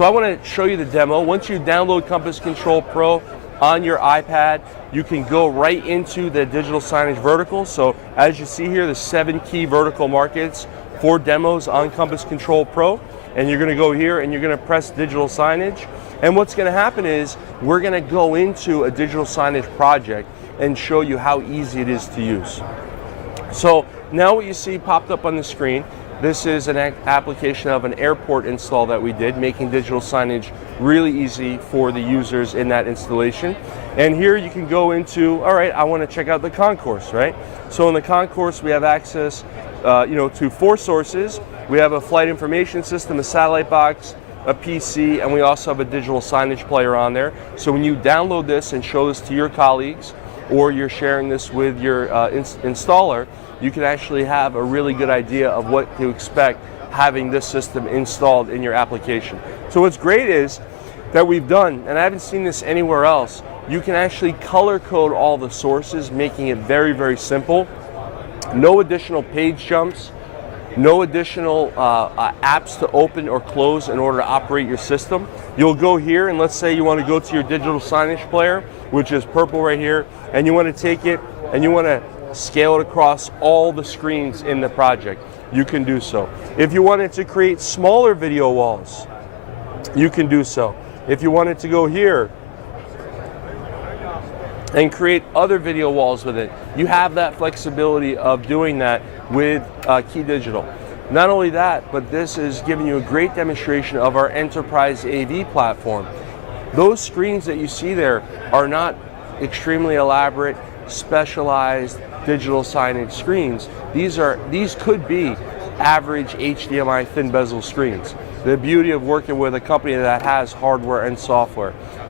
So I want to show you the demo. Once you download Compass Control Pro on your iPad, you can go right into the digital signage vertical. So as you see here, the 7 key vertical markets for demos on Compass Control Pro. And you're going to go here and you're going to press digital signage. And what's going to happen is we're going to go into a digital signage project and show you how easy it is to use. So now what you see popped up on the screen, this is an application of an airport install that we did, making digital signage really easy for the users in that installation. And here you can go into, all right, I want to check out the concourse, right? So in the concourse we have access to 4 sources. We have a flight information system, a satellite box, a PC, and we also have a digital signage player on there. So when you download this and show this to your colleagues, or you're sharing this with your installer, you can actually have a really good idea of what to expect having this system installed in your application. So what's great is that we've done, and I haven't seen this anywhere else, you can actually color code all the sources, making it very, very simple. No additional page jumps, no additional apps to open or close in order to operate your system. You'll go here and let's say you want to go to your digital signage player, which is purple right here, and you want to take it and you want to scale it across all the screens in the project. You can do so. If you wanted to create smaller video walls, you can do so. If you wanted to go here and create other video walls with it, you have that flexibility of doing that with KeyDigital. Not only that, but this is giving you a great demonstration of our enterprise AV platform. Those screens that you see there are not extremely elaborate, specialized digital signage screens. These could be average HDMI thin bezel screens. The beauty of working with a company that has hardware and software.